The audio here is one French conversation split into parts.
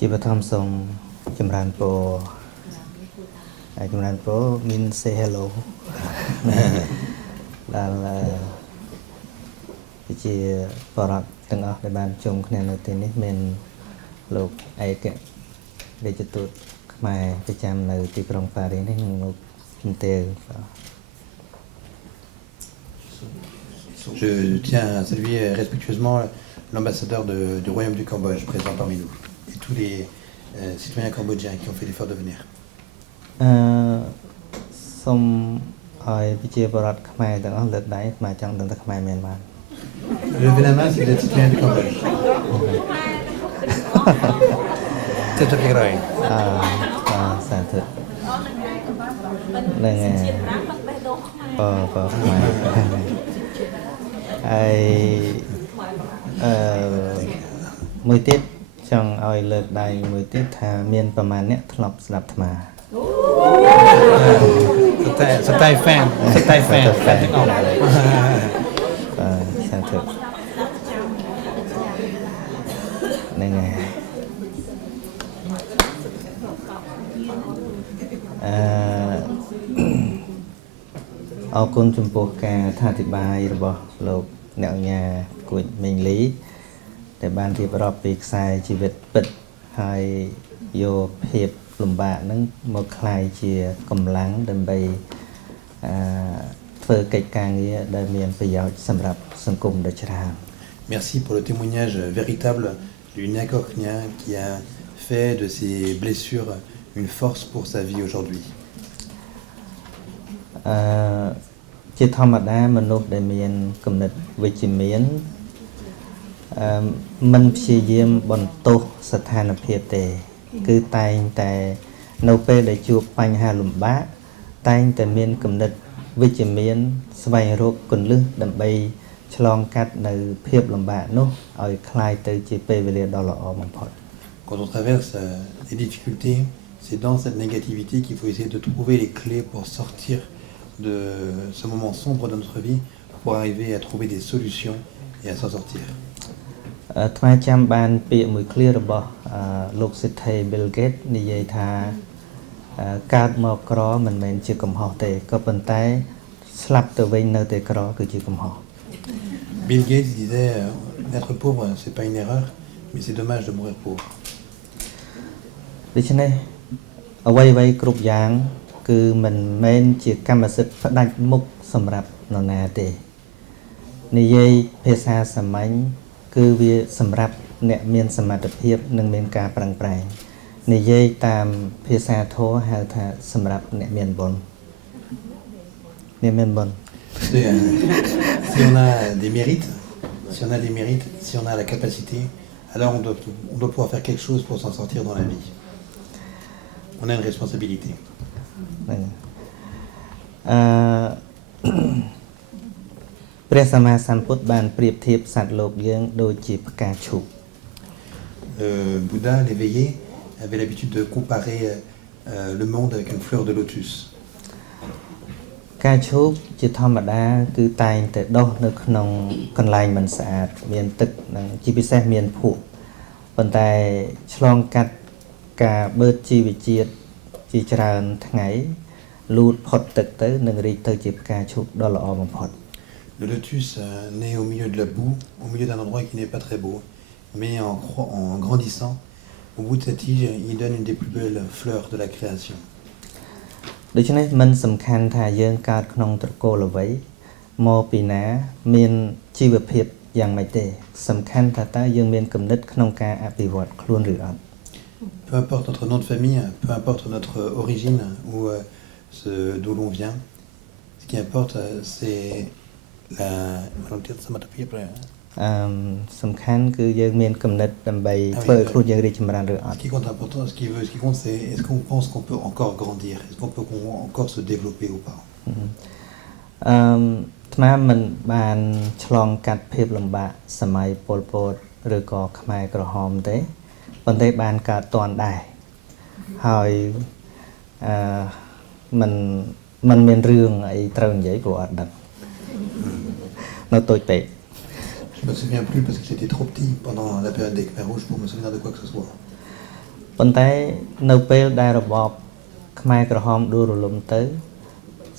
ជាបឋមសូមចម្រើនពរចម្រើនពរ mean say hello ដល់ជាបរិបទទាំងអស់ដែលបានជុំគ្នានៅទីនេះមានលោកឯករាជទូតខ្មែរប្រចាំនៅទីក្រុងប៉ារីសនេះនិងលោកជំទាវ Je tiens à saluer respectueusement l'ambassadeur du Royaume du Cambodge présent parmi nous et tous les citoyens cambodgiens qui ont fait l'effort de venir. សូមឲ្យប្រជាពលរដ្ឋខ្មែរទាំងអស់លើកដៃមកចង់ដឹងថាខ្មែរមានបាន Levez la main si vous êtes citoyen du Cambodge. C'est très grave. សាធុនឹងខ្មែរមួយទៀតចង់ឲ្យលើកដៃមួយទៀតថាមានប្រមាណអ្នកធ្លាប់ស្ដាប់អាត្មា C'est ta fan. C'est ta fan. សាធុនឹងអរគុណចំពោះការអធិប្បាយរបស់លោកអ្នកអញ្ញាគួចមេងលីដែលបានរៀបរាប់ពីខ្សែជីវិតពិតហើយយកភាពលំបាកហ្នឹងមកคล้ายជាកម្លាំងដើម្បីធ្វើកិច្ចការងារដែលមានប្រយោជន៍សម្រាប់សង្គមដ៏ច្រើន Merci pour le témoignage véritable du Nyakorknia qui a fait de ses blessures une force pour sa vie aujourd'hui. ជាធម្មតាមនុស្សដែលមានគំនិតវិជ្ជមានមិនព្យាយាមបន្ទោសស្ថានភាពទេគឺតែងតែនៅពេលដែលជួបបញ្ហាលំបាកតែងតែមានគំនិតវិជ្ជមានស្វែងរកគន្លឹះដើម្បីឆ្លងកាត់នៅភាពលំបាកនោះឲ្យคล้ายទៅជាពេលវេលាដ៏ល្អបំផុត Quand on traverse les difficultés, c'est dans cette négativité qu'il faut essayer de trouver les clés pour sortir de ce moment sombre de notre vie pour arriver à trouver des solutions et à s'en sortir. ថ្មចាំបានពាក្យមួយឃ្លារបស់លោកសិទ្ធិ Bill Gates និយាយថាកើតមកក្រមិនមែនជាកំហុសទេក៏ប៉ុន្តែស្លាប់ទៅវិញនៅតែក្រគឺជាកំហុស Bill Gates disait être pauvre c'est pas une erreur mais c'est dommage de mourir pauvre. ដូច្នេះអ្វីៗគ្រប់យ៉ាងគឺមិនមែនជាកម្មសិទ្ធិផ្ដាច់មុខសម្រាប់នរណាទេនិយាយភាសាសាមញ្ញគឺវាសម្រាប់អ្នកមានសមត្ថភាពនិងមានការប្រឹងប្រែងនិយាយតាមភាសាធម៌ហៅថាសម្រាប់អ្នកមានបុណ្យអ្នកមានបុណ្យ Si on a des mérites, si on a la capacité, alors on doit pouvoir faire quelque chose pour s'en sortir dans la vie. On a une responsabilité. ព្រះសម្មាសម្ពុទ្ធបានប្រៀបធៀបសត្វលោកយើងដូចជាផ្កាឈូក Bouddha l'éveillé avait l'habitude de comparer le monde avec une fleur de lotus. ផ្កាឈូកជាធម្មតាគឺតែងតែដុះនៅក្នុងកន្លែងមិនស្អាតមានទឹកនិងជាពិសេសមានភក់ប៉ុន្តែឆ្លងកាត់ការបឺតជីវជាតិជាច្រើនថ្ងៃលូតផុតទឹកទៅនឹងរីកទៅជាផ្កាឈូកដ៏ល្អបំផុត Le lotus naît au milieu de la boue, au milieu d'un endroit qui n'est pas très beau, mais en grandissant, au bout de sa tige, il donne une des plus belles fleurs de la création. ដូច្នេះមិនសំខាន់ថាយើងកើតក្នុងត្រកូលអ្វីមកពីណាមានជីវភាពយ៉ាងម៉េចទេសំខាន់ថាតើយើងមានគំនិតក្នុងការអភិវឌ្ឍខ្លួនឬអត់ Peu importe notre nom de famille, peu importe notre origine ou d'où l'on vient, ce qui importe c'est la សំខាន់គឺយើងមានគំនិតដើម្បីធ្វើឲ្យខ្លួនយើងរីកចម្រើនឬអត់ Ce qui compte important, ce qui compte c'est est-ce qu'on pense qu'on peut encore grandir, est-ce qu'on peut encore se développer ou pas. ថ្មមិនបានឆ្លងកាត់ភាពលំបាកសម័យប៉ុលពតឬក៏ខ្មែរក្រហមទេប៉ុន្តែបានកើតតន់ដែរហើយมันមានរឿងអីត្រូវនិយាយព្រោះអត់ដឹងនៅតូចពេក Je me souviens plus parce que j'étais trop petit pendant la période des Khmers rouges pour me souvenir de quoi que ce soit. ប៉ុន្តែនៅពេលដែលរបបខ្មែរក្រហមដួលរលំទៅ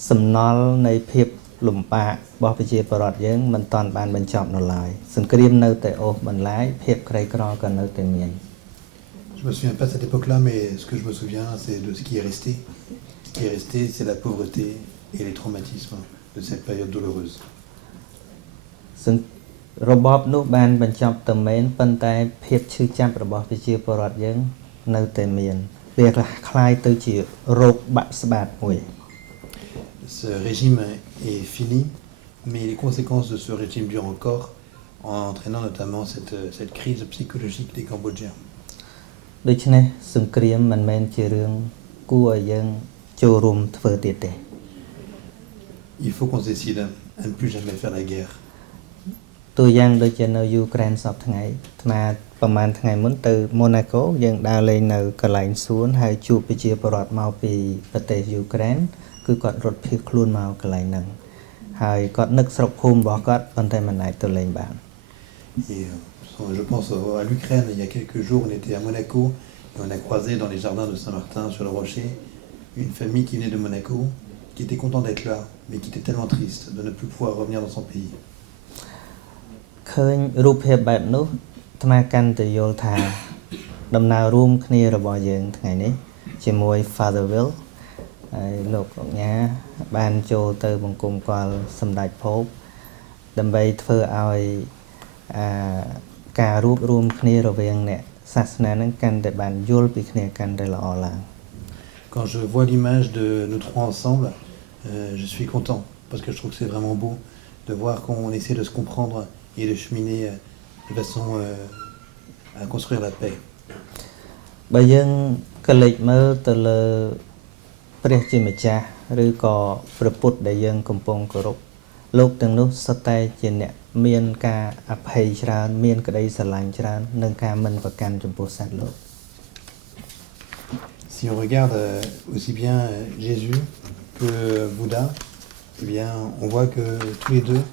សំណល់នៃភាពលំបាករបស់ប្រជាពលរដ្ឋយើងមិនតាន់បានបញ្ចប់នៅឡើយសង្គ្រាមនៅតែអូសបន្លាយភាពក្រីក្រក៏នៅតែមាន Je me souviens pas de cette époque-là, mais ce que je me souviens, c'est de ce qui est resté. Ce qui est resté, c'est la pauvreté et les traumatismes de cette période douloureuse. របបនោះបានបញ្ចប់ទៅមែនប៉ុន្តែភាពឈឺចាប់របស់ប្រជាពលរដ្ឋយើងនៅតែមានវាคล้ายទៅជារោគបាក់ស្បាតមួយ Ce régime est fini, mais les conséquences de ce régime durent encore, en entraînant notamment cette crise psychologique des Cambodgiens. ដូច្នេះសង្គ្រាមមិនមែនជារឿងគួរឲ្យយើងចូលរួមធ្វើទៀតទេ Il faut qu'on se décide à ne plus jamais faire la guerre. តួយ៉ាងដូចជានៅយូក្រែនសពថ្ងៃអាត្មាប្រហែលថ្ងៃមុនទៅម៉ូណាកូយើងដើរលេងនៅកន្លែងសួនហើយជួបប្រជាពលរដ្ឋមកពីប្រទេសយូក្រែនគឺគាត់រត់ភៀសខ្លួនមកកន្លែងហ្នឹងហើយគាត់នឹកស្រុកភូមិរបស់គាត់ប៉ុន្តែមិនអាចទៅលេងបាន Et je pense à l'Ukraine, il y a quelques jours, on était à Monaco et on a croisé dans les jardins de Saint-Martin sur le Rocher une famille qui venait de Monaco, qui était content d'être là, mais qui était tellement triste de ne plus pouvoir revenir dans son pays. ឃើញរូបភាពបែបនោះអាត្មាកាន់តែយល់ថាដំណើររួមគ្នារបស់យើងថ្ងៃនេះជាមួយ Father Will ហើយលោកអង្ញាបានចូលទៅបង្គំគាល់សម្ដេចភពដើម្បីធ្វើឲ្យការរួបរวมគ្នារវាងអ្នកសាសនានឹងកាន់តែបានយល់ពីគ្នាកាន់តែល្អឡើង Quand je vois l'image de nous trois ensemble, je suis content parce que je trouve que c'est vraiment beau de voir qu'on essaie de se comprendre et de cheminer de façon à construire la paix. បើយើងកលេចមើលទៅលើព្រះជាម្ចាស់ឬក៏ព្រះពុទ្ធដែលយើងកំពុងគោរពលោកទាំងនោះសុទ្ធតែជាអ្នកមានការអភ័យច្រើនមានក្តីស្រឡាញ់ច្រើននិងការមិនប្រកាន់ចំពោះសត្វលោក Si on regarde aussi bien Jésus que Bouddha, eh bien, on voit que tous les deux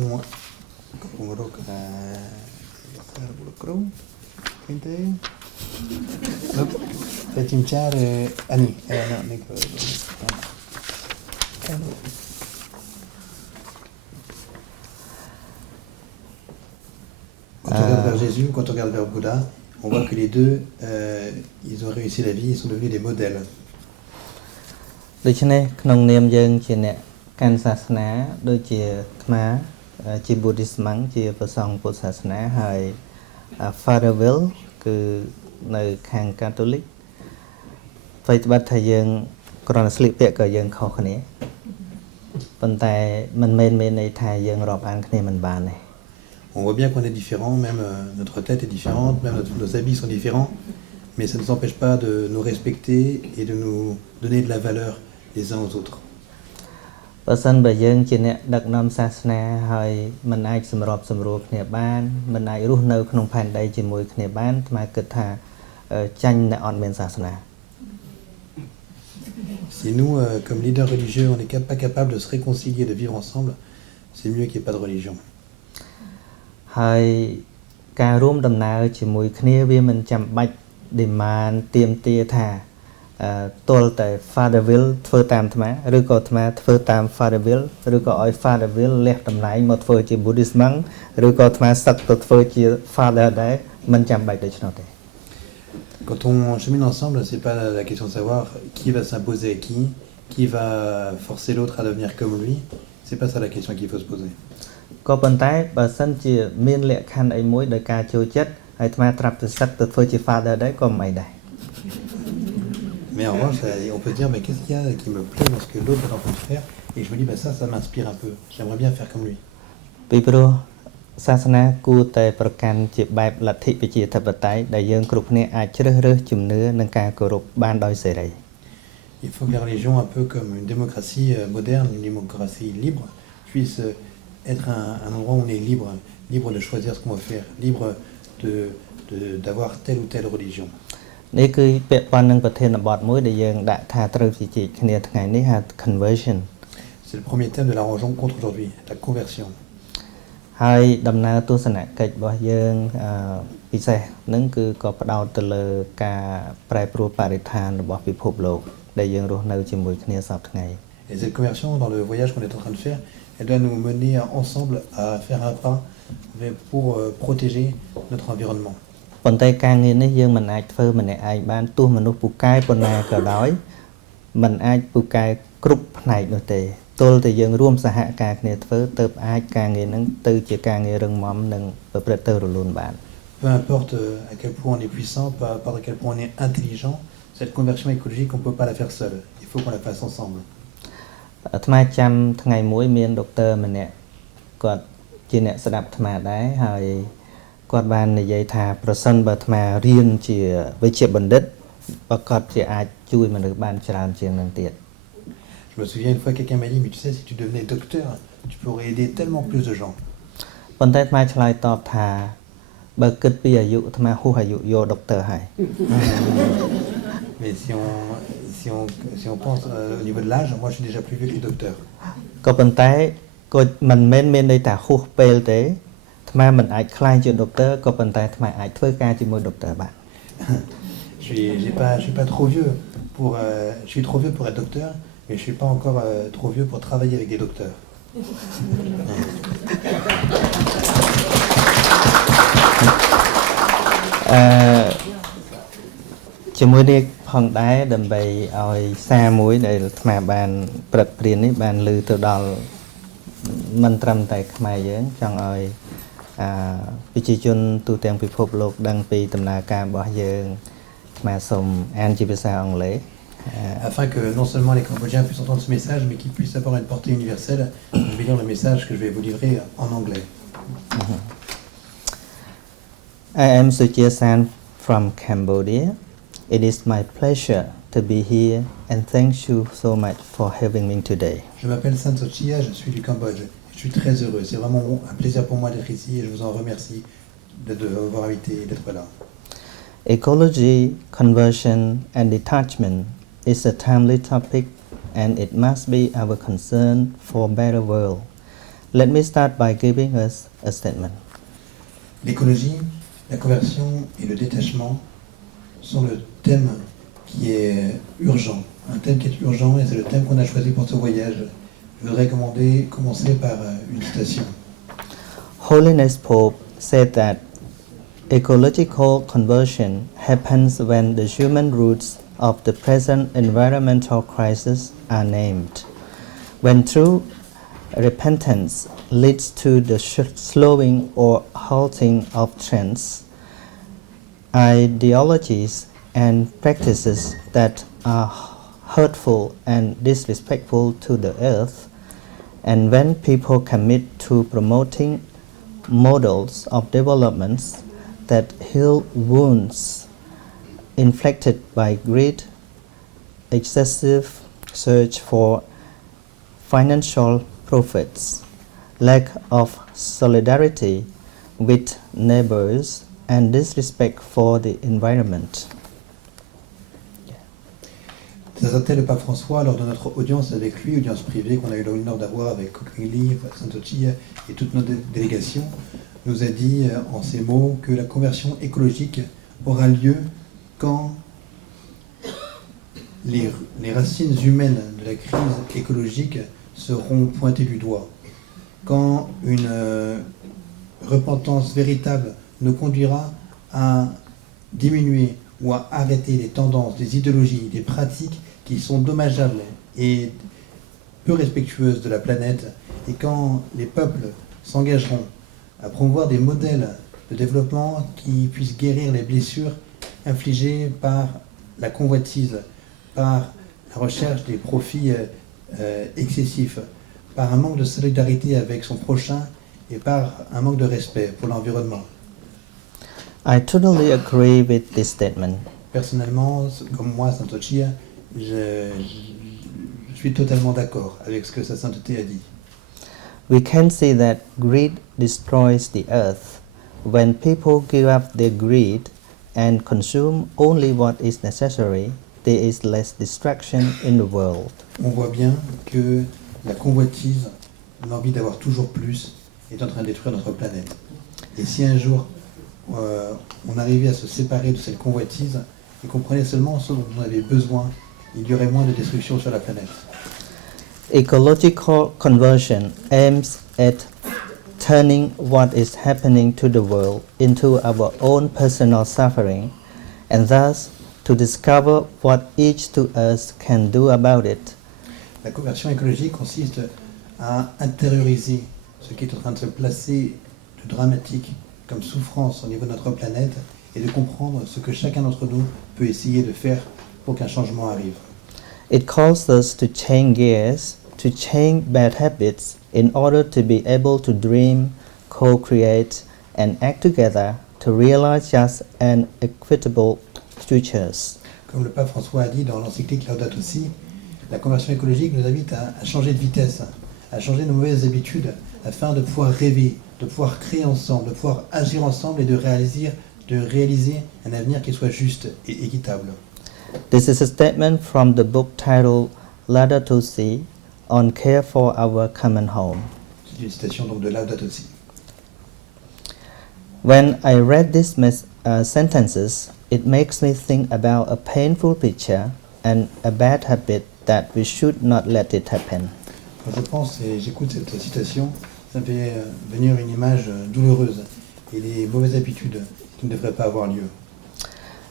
ont Quand on regarde vers Jésus, quand on regarde vers Bouddha, on voit que les deux, ils ont réussi la vie, ils sont devenus des modèles. ដូច្នេះក្នុងនាមយើងជាអ្នកកាន់សាសនាដូចជាខ្មែរជា Buddhist monk ជាព្រះសង្ឃពុទ្ធសាសនាហើយ Father Will គឺនៅខាង Catholic អ្វីត្បិតថាយើងគ្រាន់តែស្លៀកពាក់ក៏យើងខុសគ្នាប៉ុន្តែមិនមែនមានន័យថាយើងរាប់អានគ្នាមិនបានទេ On voit bien qu'on est différents, même notre tête est différente, même nos habits sont différents, mais ça ne nous empêche pas de nous respecter et de nous donner de la valeur les uns aux autres. បើសិនបើយើងជាអ្នកដឹកនាំសាសនាហើយមិនអាចសម្របសម្រួលគ្នាបានមិនអាចរស់នៅក្នុងផែនដីជាមួយគ្នាបានអាត្មាគិតថាចាញ់អ្នកអត់មានសាសនា Si nous, comme leaders religieux, on n'est pas capable de se réconcilier, de vivre ensemble, c'est mieux qu'il n'y ait pas de religion. ហើយការរួមដំណើរជាមួយគ្នាវាមិនចាំបាច់ demand ទាមទារថាទល់តែ Father Will ធ្វើតាមអាត្មាឬក៏អាត្មាធ្វើតាម Father Will ឬក៏ឲ្យ Father Will លះតម្លៃមកធ្វើជា Buddhist monk ឬក៏អាត្មាសឹកទៅធ្វើជា Father ដែរមិនចាំបាច់ដូច្នោះទេ Quand on chemine ensemble, c'est pas la question de savoir qui va s'imposer à qui va forcer l'autre à devenir comme lui. C'est pas ça la question qu'il faut se poser. ក៏ប៉ុន្តែបើសិនជាមានលក្ខខណ្ឌអីមួយដោយការចូលចិត្តហើយអាត្មាត្រាប់ទៅសឹកទៅធ្វើជា Father ដែរក៏មិនអីដែរ Mais en revanche, on peut se dire mais qu'est-ce qu'il y a qui me plaît dans ce que l'autre est en train de faire et je me dis bah ça m'inspire un peu. J'aimerais bien faire comme lui. ពីព្រោះសាសនាគួរតែប្រកាន់ជាបែបលទ្ធិប្រជាធិបតេយ្យដែលយើងគ្រប់គ្នាអាចជ្រើសរើសជំនឿនិងការគោរពបានដោយសេរី Il faut que la religion, un peu comme une démocratie moderne, une démocratie libre, puisse être un endroit où on est libre de choisir ce qu'on va faire, libre d'avoir telle ou telle religion. នេះគឺពាក់ព័ន្ធនឹងប្រធានបទមួយដែលយើងដាក់ថាត្រូវជជែកគ្នាថ្ងៃនេះហៅ conversion C'est le premier thème de la rencontre aujourd'hui, la conversion. ហ ហើយដំណើរទស្សនកិច្ចរបស់យើងពិសេសហ្នឹងគឺក៏ផ្ដោតទៅលើការប្រែប្រួលបរិស្ថានរបស់ពិភពលោកដែលយើងរស់នៅជាមួយគ្នាសពថ្ងៃ Et cette conversion, dans le voyage qu'on est en train de faire, elle doit nous mener ensemble à faire un pas pour protéger notre environnement. ប៉ុន្តែការងារនេះយើងមិនអាចធ្វើម្នាក់ឯងបានទោះមនុស្សពូកែប៉ុណ្ណាក៏ដោយមិនអាចពូកែគ្រប់ផ្នែកនោះទេទល់តែយើងរួមសហការគ្នាធ្វើទៅអាចការងារហ្នឹងទៅជាការងាររឹងមាំនិងប្រព្រឹត្តទៅរលូនបាន Peu importe à quel point on est puissant, peu importe à quel point on est intelligent, cette conversion écologique, on ne peut pas la faire seul. Il faut qu'on la fasse ensemble. អាត្មាចាំថ្ងៃមួយមានដុកទ័រម្នាក់គាត់ជាអ្នកស្ដាប់អាត្មាដែរហើយគាត់បាននិយាយថាប្រសិនបើអាត្មារៀនជាវិជ្ជាបណ្ឌិតប្រកាសជាអាចជួយមនុស្សបានច្រើនជាងនឹងទៀត Je me souviens une fois quelqu'un m'a dit mais tu sais si tu devenais docteur, tu pourrais aider tellement plus de gens. ប៉ុន្តែអាត្មាឆ្លើយតបថាបើគិតពីអាយុអាត្មាហួសអាយុយកដុកទ័រហើយ Mais si on pense au niveau de l'âge, moi je suis déjà plus vieux que les docteurs. ក៏ប៉ុន្តែក៏មិនមែនមានន័យថាហួសពេលទេអាត្មាមិនអាចខ្លាយជាដុកទ័រក៏ប៉ុន្តែអាត្មាអាចធ្វើការជាមួយដុកទ័របាន Je suis pas trop vieux pour je suis trop vieux pour être docteur, mais je suis pas encore trop vieux pour travailler avec des docteurs. ជាមួយនេះផងដែរដើម្បីឲ្យសារមួយដែលអាត្មាបានព្រឹត្តព្រាននេះបានលើទៅដល់មិនត្រឹមតែខ្មែរយើងចង់ឲ្យប្រជាជនទូទាំងពិភពលោកដឹងពីដំណើរការរបស់យើងអាត្មាសូមអានជាភាសាអង់គ្លេស Afin que non seulement les Cambodgiens puissent entendre ce message, mais qu'ils puissent avoir une portée universelle, je vais lire le message que je vais vous livrer en anglais. I am Suchia-san from Cambodia. It is my pleasure to be here and thank you so much for having me today. Je m'appelle San Sochia, je suis du Cambodge. Je suis très heureux. C'est vraiment un plaisir pour moi d'être ici et je vous en remercie de m'avoir invité et d'être là. Ecology, conversion, and detachment is a timely topic and it must be our concern for a better world. Let me start by giving us a statement. L'écologie, la conversion et le détachement sont le thème qui est urgent. Un thème qui est urgent et c'est le thème qu'on a choisi pour ce voyage. Je voudrais commencer par une citation. Holiness Pope said that ecological conversion happens when the human roots of the present environmental crisis are named. When true repentance leads to the slowing or halting of trends, ideologies and practices that are hurtful and disrespectful to the earth, and when people commit to promoting models of developments that heal wounds inflicted by greed, excessive search for financial profits, lack of solidarity with neighbors, and disrespect for the environment. Ça s'appelait le pape François lors de notre audience avec lui, audience privée qu'on a eu l'honneur d'avoir avec Kokili, Santochi et toute notre délégation, nous a dit en ces mots que la conversion écologique aura lieu quand les racines humaines de la crise écologique seront pointées du doigt, quand une repentance véritable nous conduira à diminuer ou à arrêter les tendances, des idéologies, des pratiques qui sont dommageables et peu respectueuses de la planète, et quand les peuples s'engageront à promouvoir des modèles de développement qui puissent guérir les blessures infligées par la convoitise, par la recherche des profits excessifs, par un manque de solidarité avec son prochain et par un manque de respect pour l'environnement. I totally agree with this statement. Personnellement, comme moi, Santochi, je suis totalement d'accord avec ce que sa sainteté a dit. We can see that greed destroys the earth. When people give up their greed and consume only what is necessary, there is less destruction in the world. On voit bien que la convoitise, l'envie d'avoir toujours plus, est en train de détruire notre planète. Et si un jour on arrivait à se séparer de cette convoitise et qu'on prenait seulement ce dont on avait besoin, il y aurait moins de destruction sur la planète. Ecological conversion aims at turning what is happening to the world into our own personal suffering, and thus to discover what each to us can do about it. La conversion écologique consiste à intérioriser ce qui est en train de se placer de dramatique comme souffrance au niveau de notre planète et de comprendre ce que chacun d'entre nous peut essayer de faire pour qu'un changement arrive. It calls us to change gears, to change bad habits in order to be able to dream, co-create, and act together to realize just and equitable futures. Comme le pape François a dit dans l'encyclique Laudato Si, la conversion écologique nous invite à changer de vitesse, à changer nos mauvaises habitudes afin de pouvoir rêver, de pouvoir créer ensemble, de pouvoir agir ensemble et de réaliser un avenir qui soit juste et équitable. This is a statement from the book titled Laudato Si on care for our common home. C'est une citation donc de Laudato Si. When I read these sentences, it makes me think about a painful picture and a bad habit that we should not let it happen. Quand je pense et j'écoute cette citation, ça me fait venir une image douloureuse et des mauvaises habitudes qui ne devraient pas avoir lieu.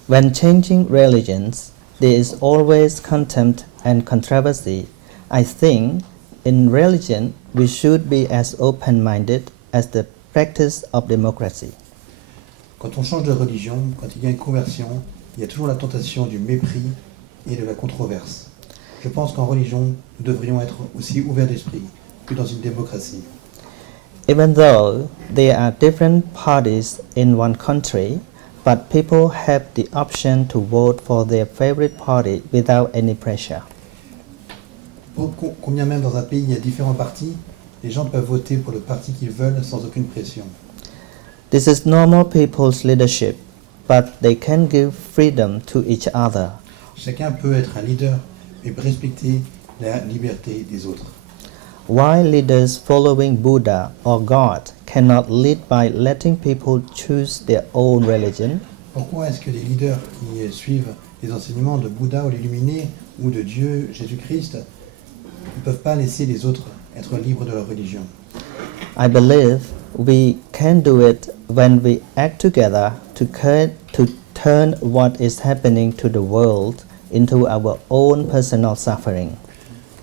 When changing religions, there is always contempt and controversy. I think in religion we should be as open-minded as the practice of democracy. Quand on change de religion, quand il y a une conversion, il y a toujours la tentation du mépris et de la controverse. Je pense qu'en religion, nous devrions être aussi ouverts d'esprit que dans une démocratie. Even though there are different parties in one country, but people have the option to vote for their favorite party without any pressure. Combien même dans un pays il y a différents partis, les gens peuvent voter pour le parti qu'ils veulent sans aucune pression. This is normal people's leadership, but they can give freedom to each other. Chacun peut être un leader, mais respecter la liberté des autres. Why leaders following Buddha or God cannot lead by letting people choose their own religion? Pourquoi est-ce que les leaders qui suivent les enseignements de Bouddha ou l'illuminé ou de Dieu, Jésus-Christ, ne peuvent pas laisser les autres être libres de leur religion? I believe we can do it when we act together to turn what is happening to the world into our own personal suffering.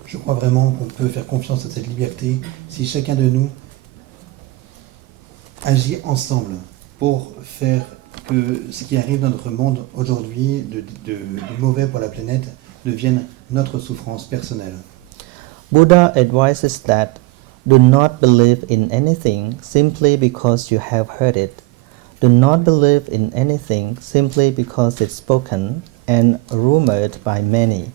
Je crois vraiment qu'on peut faire confiance à cette liberté si chacun de nous agit ensemble pour faire que ce qui arrive dans notre monde aujourd'hui, de mauvais pour la planète, devienne notre souffrance personnelle. Buddha advises that do not believe in anything simply because you have heard it. Do not believe in anything simply because it's spoken and rumored by many.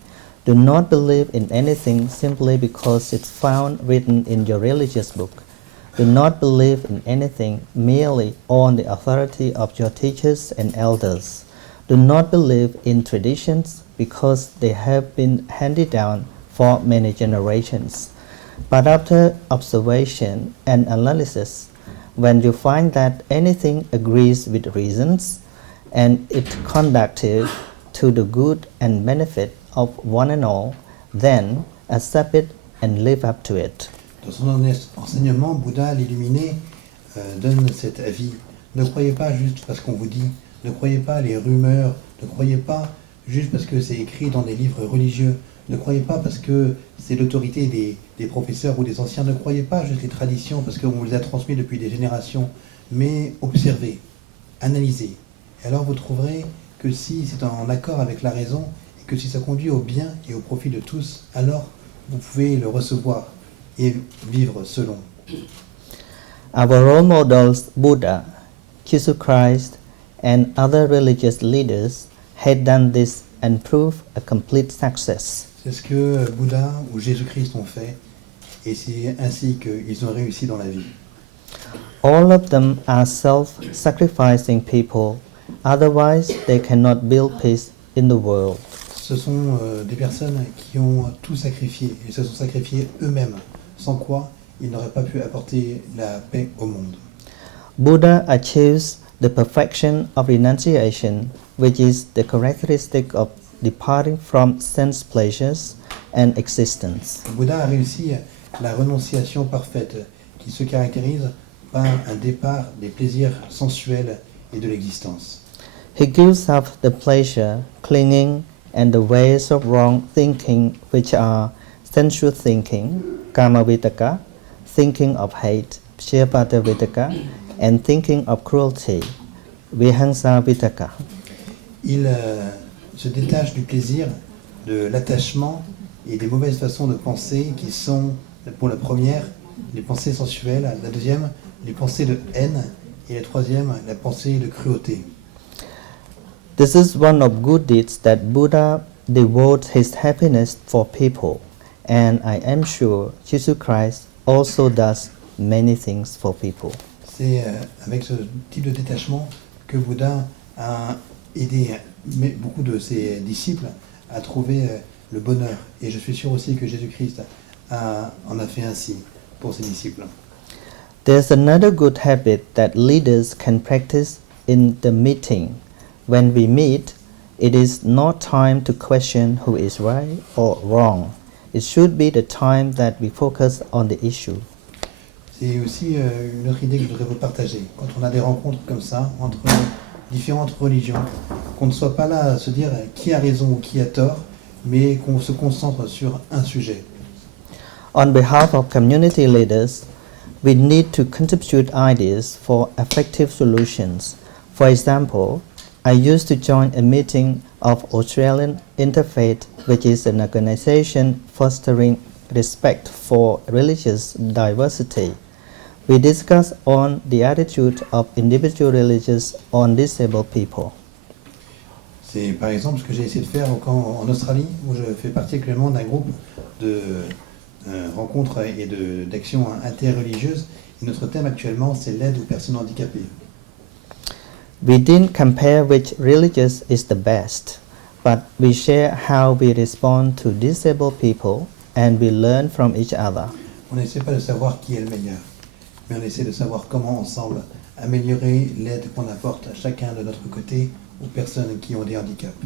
Do not believe in anything simply because it's found written in your religious book. Do not believe in anything merely on the authority of your teachers and elders. Do not believe in traditions because they have been handed down for many generations. But after observation and analysis, when you find that anything agrees with reasons and it's conducive to the good and benefit of one and all, then accept it and live up to it. Dans son enseignement, Bouddha, l'illuminé, donne cet avis. Ne croyez pas juste parce qu'on vous dit, ne croyez pas les rumeurs, ne croyez pas juste parce que c'est écrit dans des livres religieux, ne croyez pas parce que c'est l'autorité des professeurs ou des anciens, ne croyez pas juste les traditions parce qu'on vous les a transmises depuis des générations, mais observez, analysez. Et alors vous trouverez que si c'est en accord avec la raison, et que si ça conduit au bien et au profit de tous, alors vous pouvez le recevoir et vivre selon. Our role models, Buddha, Jesus Christ, and other religious leaders had done this and proved a complete success. C'est ce que Bouddha ou Jésus-Christ ont fait, et c'est ainsi qu'ils ont réussi dans la vie. All of them are self-sacrificing people, otherwise they cannot build peace in the world. Ce sont des personnes qui ont tout sacrifié, et se sont sacrifiés eux-mêmes, sans quoi il n'aurait pas pu apporter la paix au monde. Buddha achieves the perfection of renunciation, which is the characteristic of departing from sense pleasures and existence. Le Bouddha a réussi la renonciation parfaite qui se caractérise par un départ des plaisirs sensuels et de l'existence. He gives up the pleasure, clinging, and the ways of wrong thinking, which are sensual thinking, kama vitaka, thinking of hate, pshyapata vitaka, and thinking of cruelty, vihansa vitaka. Il se détache du plaisir, de l'attachement et des mauvaises façons de penser qui sont, pour la première, les pensées sensuelles, la deuxième, les pensées de haine, et la troisième, la pensée de cruauté. This is one of good deeds that Buddha devotes his happiness for people, and I am sure Jesus Christ also does many things for people. C'est avec ce type de détachement que Bouddha a aidé beaucoup de ses disciples à trouver le bonheur. Et je suis sûr aussi que Jésus-Christ en a fait ainsi pour ses disciples. There's another good habit that leaders can practice in the meeting. When we meet, it is not time to question who is right or wrong. It should be the time that we focus on the issue. C'est aussi une autre idée que je voudrais vous partager. Quand on a des rencontres comme ça, entre différentes religions, qu'on ne soit pas là à se dire qui a raison ou qui a tort, mais qu'on se concentre sur un sujet. On behalf of community leaders, we need to contribute ideas for effective solutions. For example, I used to join a meeting of Australian Interfaith, which is an organization fostering respect for religious diversity. We discussed on the attitude of individual religions on disabled people. C'est par exemple ce que j'ai essayé de faire en Australie, où je fais partie actuellement d'un groupe de rencontres et d'actions interreligieuses. Et notre thème actuellement, c'est l'aide aux personnes handicapées. We didn't compare which religion is the best, but we share how we respond to disabled people and we learn from each other. On n'essaie pas de savoir qui est le meilleur, mais on essaie de savoir comment ensemble améliorer l'aide qu'on apporte à chacun de notre côté aux personnes qui ont des handicaps.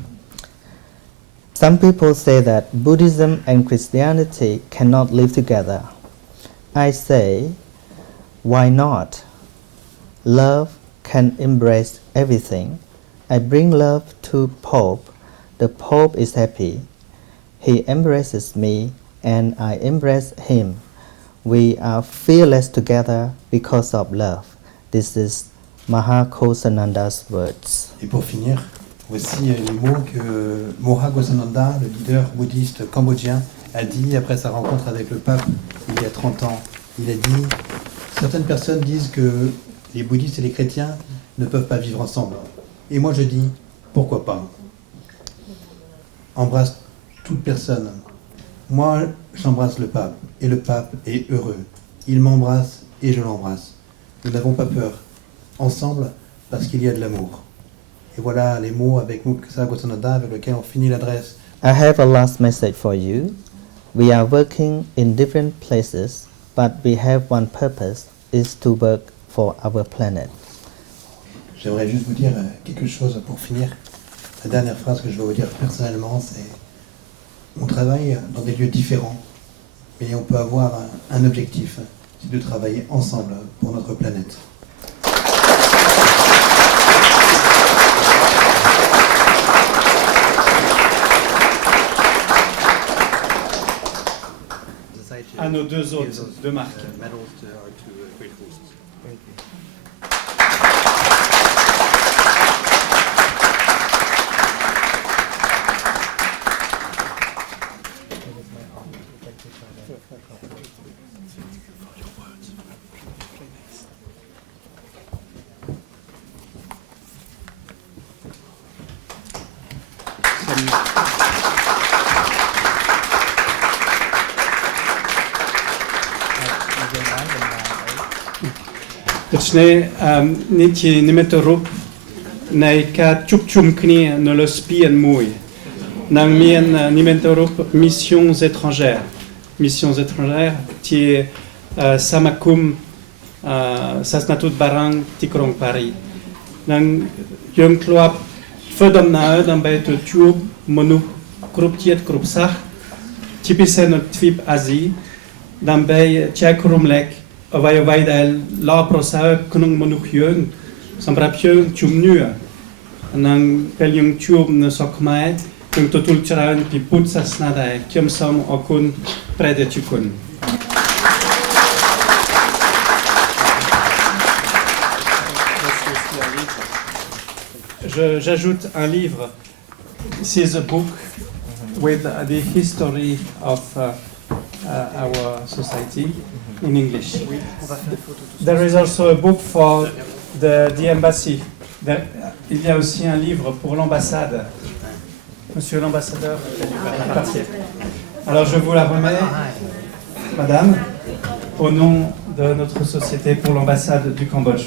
Some people say that Buddhism and Christianity cannot live together. I say, why not? Love can embrace everything. I bring love to Pope. The Pope is happy. He embraces me and I embrace him. We are fearless together because of love. This is Mahakosananda's words. Et pour finir, voici les mots que Moha Ghosananda, le leader bouddhiste cambodgien, a dit après sa rencontre avec le pape il y a 30 ans. Il a dit « Certaines personnes disent que les bouddhistes et les chrétiens ne peuvent pas vivre ensemble. Et moi je dis « Pourquoi pas ?» Embrasse toute personne. Moi, j'embrasse le pape, et le pape est heureux. Il m'embrasse et je l'embrasse. Nous n'avons pas peur. Ensemble, parce qu'il y a de l'amour. Et voilà les mots avec Muksa Ghosananda avec lesquels on finit l'adresse. I have a last message for you. We are working in different places, but we have one purpose, is to work for our planet. J'aimerais juste vous dire quelque chose pour finir. La dernière phrase que je vais vous dire personnellement, c'est on travaille dans des lieux différents, mais on peut avoir un objectif, c'est de travailler ensemble pour notre planète. À nos deux hôtes de marque. Dočne niti nimetoruk nei ka chukchum kni ne le spien mouy. Nang mien nimetoruk missions étrangères. Missions étrangères qui Samakum Sasnatut Barang Tikrong Paris. Dan yung club fødom na dan bij het tube monu groep tiet groep sag typische not tvip Asie dan bij Tjekroemlek wij del la prosa kunung monu hyung sambrap hyung chum nu en dan pel yung tube ne sokmai yung totul chraun pi putsa snada kiem sam okun prede chukun. J'ajoute un livre. This is a book with the history of our society in English. There is also a book for the embassy. Il y a aussi un livre pour l'ambassade. Monsieur l'ambassadeur, parfait. Alors je vous la remets, madame, au nom de notre société pour l'ambassade du Cambodge.